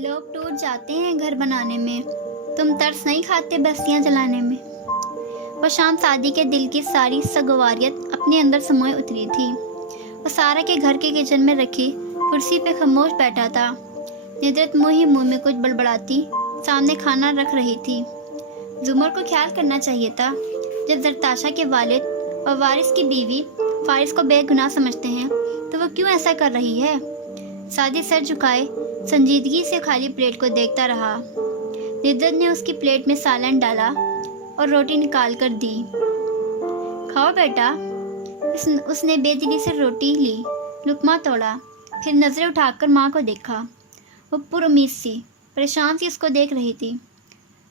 لوگ ٹوٹ جاتے ہیں گھر بنانے میں، تم ترس نہیں کھاتے بستیاں جلانے میں۔ وہ شام سعدی کے دل کی ساری سگواریت اپنے اندر سموئے اتری تھی۔ وہ سارا کے گھر کے کچن میں رکھی کرسی پہ خاموش بیٹھا تھا۔ ندرت منہ ہی منہ میں کچھ بڑبڑاتی سامنے کھانا رکھ رہی تھی۔ زمر کو خیال کرنا چاہیے تھا، جب زرتاشا کے والد اور وارث کی بیوی فارس کو بے گناہ سمجھتے ہیں تو وہ کیوں ایسا کر رہی ہے؟ سعدی سر جھکائے سنجیدگی سے خالی پلیٹ کو دیکھتا رہا۔ ندرت نے اس کی پلیٹ میں سالن ڈالا اور روٹی نکال کر دی۔ کھاؤ بیٹا۔ اس نے بے دلی سے روٹی لی، لقمہ توڑا، پھر نظریں اٹھا کر ماں کو دیکھا۔ وہ پر امید سی، پریشان سی اس کو دیکھ رہی تھی۔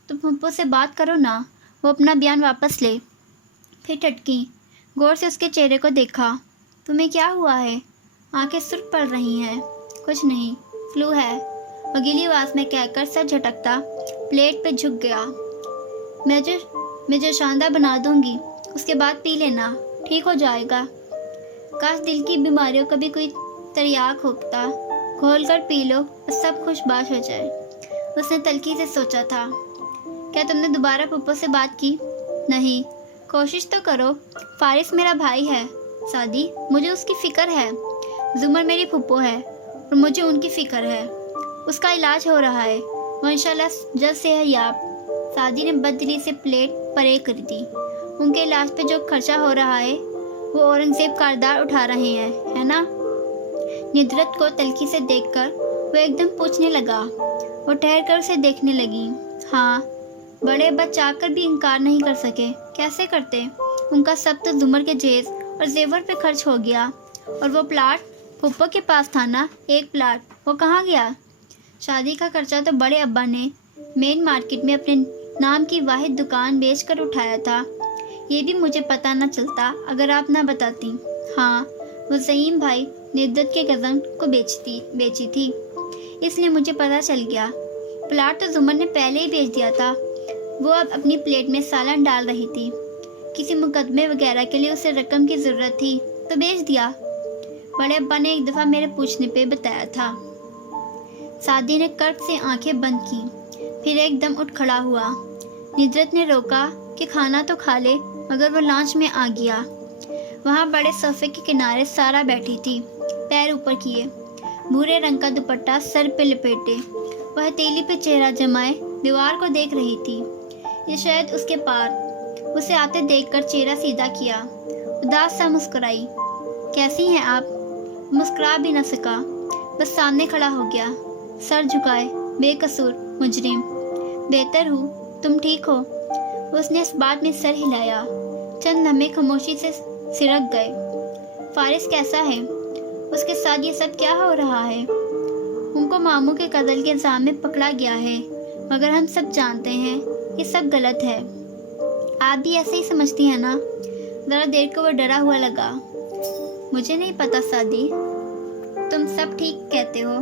تم پھپھو سے بات کرو نا، وہ اپنا بیان واپس لے۔ پھر ٹٹکی، غور سے اس کے چہرے کو دیکھا۔ تمہیں کیا ہوا ہے؟ آنکھیں سرخ پڑ رہی ہیں۔ کچھ نہیں، فلو ہے، وہ گیلی آواز میں کہہ کر سر جھٹکتا پلیٹ پہ جھک گیا۔ میں جو شاندار بنا دوں گی، اس کے بعد پی لینا، ٹھیک ہو جائے گا۔ کاش دل کی بیماریوں کا بھی کوئی تریاق ہوتا، کھول کر پی لو اور سب خوش باش ہو جائے۔ اس نے تلخی سے سوچا تھا۔ کیا تم نے دوبارہ پھپھو سے بات کی؟ نہیں، کوشش تو کرو۔ فارس میرا بھائی ہے سعدی، مجھے اس کی فکر ہے۔ زمر میری پھپھو ہے اور مجھے ان کی فکر ہے۔ اس کا علاج ہو رہا ہے، وہ انشاءاللہ جلد صحت یاب۔ سعدی نے بددلی سے پلیٹ پرے کر دی۔ ان کے علاج پہ جو خرچہ ہو رہا ہے وہ اورنگزیب کاردار اٹھا رہے ہیں، ہے نا؟ ندرت کو تلخی سے دیکھ کر وہ ایک دم پوچھنے لگا۔ وہ ٹھہر کر اسے دیکھنے لگی۔ ہاں، بڑے ابا چاہ کر بھی انکار نہیں کر سکے۔ کیسے کرتے؟ ان کا سب تو زمر کے جہیز اور زیور پہ خرچ ہو گیا، اور وہ پلاٹ پھپھو کے پاس تھا نا، ایک پلاٹ، وہ کہاں گیا؟ شادی کا خرچہ تو بڑے ابا نے مین مارکیٹ میں اپنے نام کی واحد دکان بیچ کر اٹھایا تھا۔ یہ بھی مجھے پتہ نہ چلتا اگر آپ نہ بتاتی۔ ہاں، وہ زعیم بھائی ندرت کے غزن کو بیچی تھی، اس لیے مجھے پتہ چل گیا۔ پلاٹ تو زمر نے پہلے ہی بیچ دیا تھا۔ وہ اب اپنی پلیٹ میں سالن ڈال رہی تھی۔ کسی مقدمے وغیرہ کے لیے اسے رقم کی ضرورت تھی تو بیچ دیا۔ بڑے ابا نے ایک دفعہ میرے پوچھنے پہ بتایا تھا۔ سعدی نے کرب سے آنکھیں بند کی، پھر ایک دم اٹھ کھڑا ہوا۔ ندرت نے روکا کہ کھانا تو کھا لے، مگر وہ لانچ میں آ گیا۔ وہاں بڑے صوفے کے کنارے سارا بیٹھی تھی، پیر اوپر کیے، بھورے رنگ کا دوپٹہ سر پہ لپیٹے۔ وہ ہتھیلی پہ چہرہ جمائے دیوار کو دیکھ رہی تھی۔ یہ شاید اس کے پار۔ اسے آتے دیکھ کر چہرہ سیدھا کیا، اداس سا مسکرائی۔ کیسی ہیں آپ؟ مسکرا بھی نہ سکا، بس سامنے کھڑا ہو گیا، سر جھکائے، بے قصور مجرم۔ بہتر ہوں، تم ٹھیک ہو؟ اس نے اس بات میں سر ہلایا۔ چند لمحے خاموشی سے سرک گئے۔ فارس کیسا ہے؟ اس کے ساتھ یہ سب کیا ہو رہا ہے؟ ان کو ماموں کے قتل کے الزام میں پکڑا گیا ہے، مگر ہم سب جانتے ہیں یہ سب غلط ہے۔ آپ بھی ایسے ہی سمجھتی ہیں نا؟ ذرا دیر کو وہ ڈرا ہوا لگا۔ مجھے نہیں پتا سعدی، تم سب ٹھیک کہتے ہو۔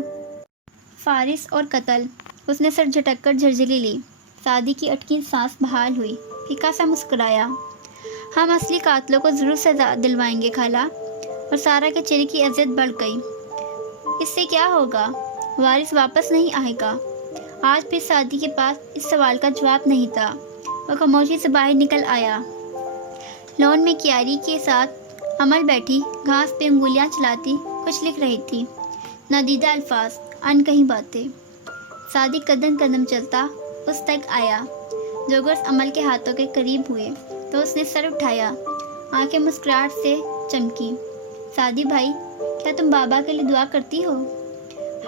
فارس اور قتل۔ اس نے سر جھٹک کر جھرجھری لی۔ سعدی کی اٹکی سانس بحال ہوئی، پھیکا سا مسکرایا۔ ہم اصلی قاتلوں کو ضرور سزا دلوائیں گے خالہ۔ اور سارا کے چہرے کی عزت بڑھ گئی۔ اس سے کیا ہوگا؟ وارث واپس نہیں آئے گا۔ آج پھر سعدی کے پاس اس سوال کا جواب نہیں تھا۔ وہ خاموشی سے باہر نکل آیا۔ لون میں کیاری کے ساتھ امل بیٹھی گھاس پہ انگلیاں چلاتی کچھ لکھ رہی تھی، نادیدہ الفاظ، انکہی باتیں۔ سعدی قدم قدم چلتا اس تک آیا۔ جوگرس امل کے ہاتھوں کے قریب ہوئے تو اس نے سر اٹھایا، آنکھیں مسکراہٹ سے چمکی۔ سعدی بھائی، کیا تم بابا کے لیے دعا کرتی ہو؟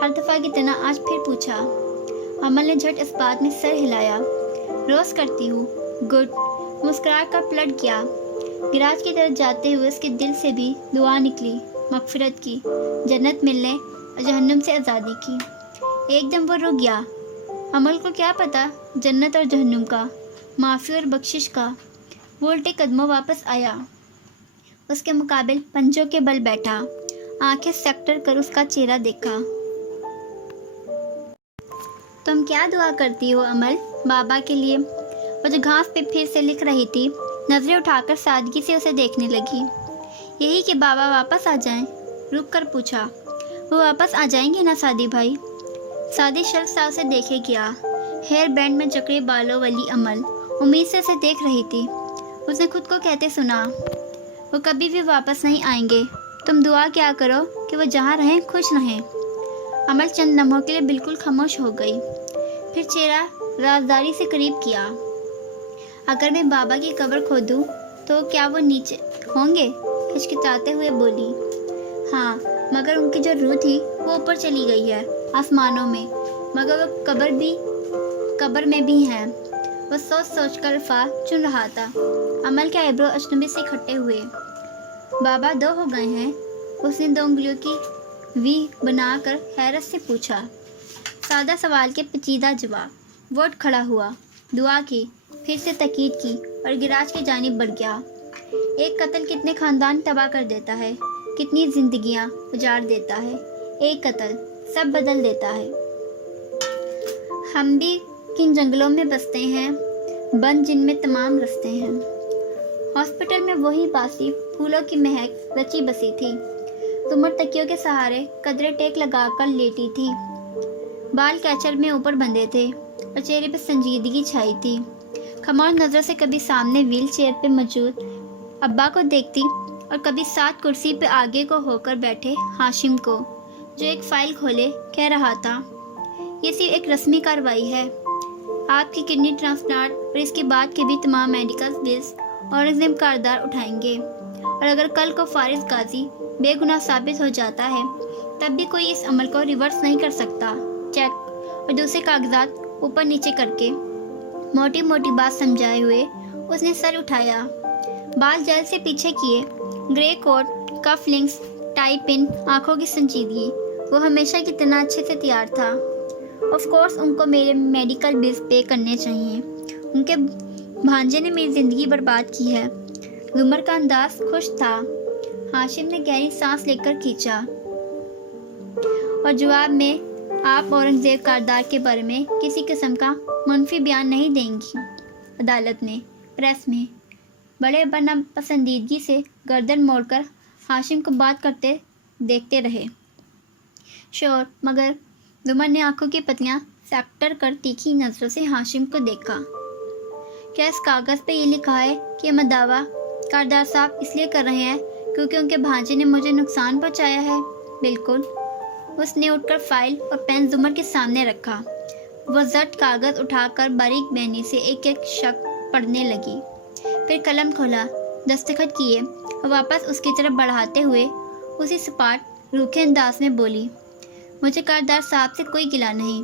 ہر دفعہ کی طرح آج پھر پوچھا۔ امل نے جھٹ اس بات میں سر ہلایا۔ روز کرتی ہوں۔ گڈ۔ مسکرا کر پلٹ گیا۔ گراج کی طرف جاتے ہوئے اس کے دل سے بھی دعا نکلی، مغفرت کی، جنت ملنے اور جہنم سے آزادی کی۔ ایک دم وہ رک گیا۔ عمل کو کیا پتا جنت اور جہنم کا، معافی اور بخشش کا۔ وہ الٹے قدموں واپس آیا، اس کے مقابل پنجوں کے بل بیٹھا، آنکھیں سیکٹر کر اس کا چہرہ دیکھا۔ تم کیا دعا کرتی ہو عمل؟ بابا کے لیے؟ وہ جو گھاس پہ پھر سے لکھ رہی تھی، نظریں اٹھا کر سادگی سے اسے دیکھنے لگی۔ یہی کہ بابا واپس آ جائیں؟ رک کر پوچھا۔ وہ واپس آ جائیں گے نا سعدی بھائی؟ सादी शर्मसार उसे देखे गया। हेयर बैंड में जकड़े बालों वाली अमल उम्मीद से उसे देख रही थी। उसने खुद को कहते सुना, वो कभी भी वापस नहीं आएंगे। तुम दुआ क्या करो कि वो जहाँ रहें खुश रहें। अमल चंद लम्हों के लिए बिल्कुल खामोश हो गई, फिर चेहरा राजदारी से करीब किया। अगर मैं बाबा की कब्र खोदूं तो क्या वो नीचे होंगे? हिचकिचाते हुए बोली। हाँ, मगर उनकी जो रूह थी वो ऊपर चली गई है आसमानों में, मगर वो कब्र में भी हैं। वो सोच सोच कर अल्फाज चुन रहा था। अमल के आईब्रो अजनबी से इकट्ठे हुए। बाबा 2 हो गए हैं? उसने 2 उंगलियों की वी बनाकर हैरत से पूछा। सादा सवाल के पेचीदा जवाब। वो उठ खड़ा हुआ, दुआ की, फिर से तकीद की और गिराज की जानिब बढ़ गया। एक कत्ल कितने खानदान तबाह कर देता है, कितनी जिंदगियां उजाड़ देता है। एक कत्ल सब बदल देता है। हम भी किन जंगलों में बसते हैं, बंद जिनमें तमाम रस्ते हैं। हॉस्पिटल में वही बासी फूलों की महक रची बसी थी। तुमर तकियों के सहारे कदरे टेक लगाकर लेटी थी। बाल कैचर में ऊपर बंधे थे और चेहरे पर संजीदगी छाई थी। खमोश नज़र से कभी सामने व्हील चेयर पर मौजूद अब्बा को देखती और कभी साथ कुर्सी पे आगे को होकर बैठे हाशिम को, जो एक फाइल खोले कह रहा था, ये सिर्फ एक रस्मी कार्रवाई है। आपकी किडनी ट्रांसप्लांट और इसके बाद के भी तमाम मेडिकल बिल्स औरंगजेब कारदार उठाएंगे, और अगर कल को फारिस गाजी बेगुनाह साबित हो जाता है तब भी कोई इस अमल को रिवर्स नहीं कर सकता। चेक और दूसरे कागजात ऊपर नीचे करके मोटी मोटी बात समझाए हुए उसने सर उठाया। बाल जेल से पीछे किए, ग्रे कोट, कफ लिंक्स, टाई पिन, आंखों की संजीदगी, वो हमेशा की तरह अच्छे से तैयार था। ऑफ कोर्स उनको मेरे मेडिकल बिल्स पे करने चाहिए। उनके भांजे ने मेरी ज़िंदगी बर्बाद की है। जुमर का अंदाज खुश था। हाशिम ने गहरी सांस लेकर खींचा और जवाब में, आप औरंगजेब कारदार के बारे में किसी किस्म का मुनफी बयान नहीं देंगी। अदालत ने प्रेस में बड़े पसंदीदगी से गर्दन मोड़कर हाशिम को बात करते देखते रहे। श्योर, मगर जुमर ने आंखों की पतलियां सेक्टर कर तीखी नजरों से हाशिम को देखा। क्या इस कागज़ पे ये लिखा है कि ये दावा कारदार साहब इसलिए कर रहे हैं क्योंकि उनके भांजे ने मुझे नुकसान पहुंचाया है? बिल्कुल। उसने उठकर फाइल और पेन जुमर के सामने रखा। वो झट कागज़ उठाकर बारीक बेनी से एक एक शब्द पढ़ने लगी, फिर कलम खोला, दस्तखत किए और वापस उसकी तरफ बढ़ाते हुए उसी सपाट रूखे अंदाज में बोली, मुझे कारदार साहब से कोई गिला नहीं,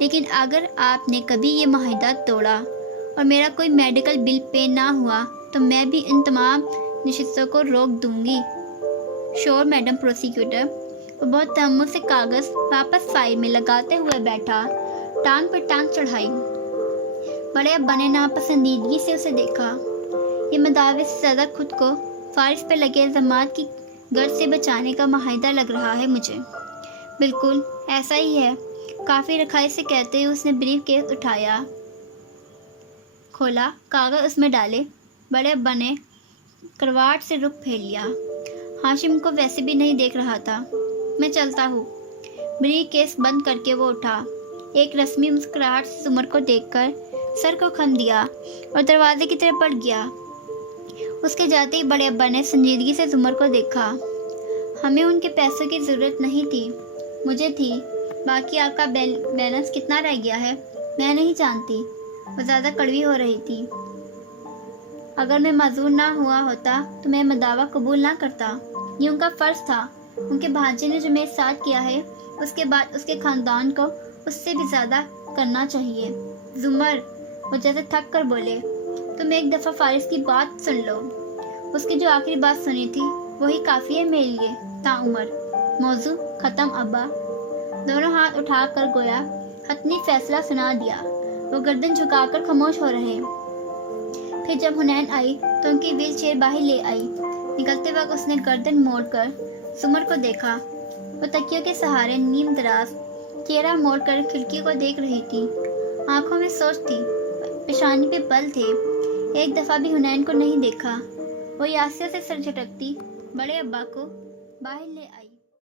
लेकिन अगर आपने कभी ये माहिदा तोड़ा और मेरा कोई मेडिकल बिल पे ना हुआ तो मैं भी इन तमाम नशिस्तों को रोक दूंगी। Sure madam prosecutor. वो बहुत तहम्मुल से कागज़ वापस फाइल में लगाते हुए बैठा, टांग पर टांग चढ़ाई। बड़े अब्बा ने नापसंदीदगी से उसे देखा। ये मदावे से ज़्यादा खुद को फारिस पर लगे इल्ज़ामात की गर्द से बचाने का माहिदा लग रहा है मुझे। बिल्कुल ऐसा ही है, काफ़ी रखाई से कहते हुए उसने ब्रीफ केस उठाया, खोला, कागज़ उसमें डाले। बड़े अब्बा ने करवाट से रुख फेर लिया। हाशिम को वैसे भी नहीं देख रहा था। मैं चलता हूँ। ब्रीफ केस बंद करके वो उठा। एक रस्मी मुस्कुराहट से जुमर को देखकर सर को खम दिया और दरवाजे की तरफ बढ़ गया। उसके जाते ही बड़े अब्बा ने संजीदगी से जुमर को देखा। हमें उनके पैसों की ज़रूरत नहीं थी, मुझे थी। बाकी आपका बैलेंस कितना रह गया है मैं नहीं जानती। वो ज़्यादा कड़वी हो रही थी। अगर मैं माजूर ना हुआ होता तो मैं दावा कबूल ना करता। ये उनका फ़र्ज़ था। उनके भांजे ने जो मेरे साथ किया है उसके बाद उसके ख़ानदान को उससे भी ज़्यादा करना चाहिए। जुमर, वो जैसे थक कर बोले, तुम एक दफ़ा फारिस की बात सुन लो। उसकी जो आखिरी बात सुनी थी वही काफ़ी है मेरे लिए ताउमर। मौजू ख़त्म अब्बा। दोनों हाथ उठाकर गोया हतमी फैसला सुना दिया। वो गर्दन झुकाकर खामोश हो रहे। फिर जब हुनैन आई तो उनकी व्हील चेयर बाहर ले आई। निकलते वक्त उसने गर्दन मोड़कर जुमर को देखा। वो तकियों के सहारे नीम दराज चेहरा मोड़कर खिड़की को देख रही थी। आंखों में सोच थी, पेशानी पे बल थे। एक दफ़ा भी हुनैन को नहीं देखा। वो यासिया से सर झटकती बड़े अब्बा को बाहर ले आई।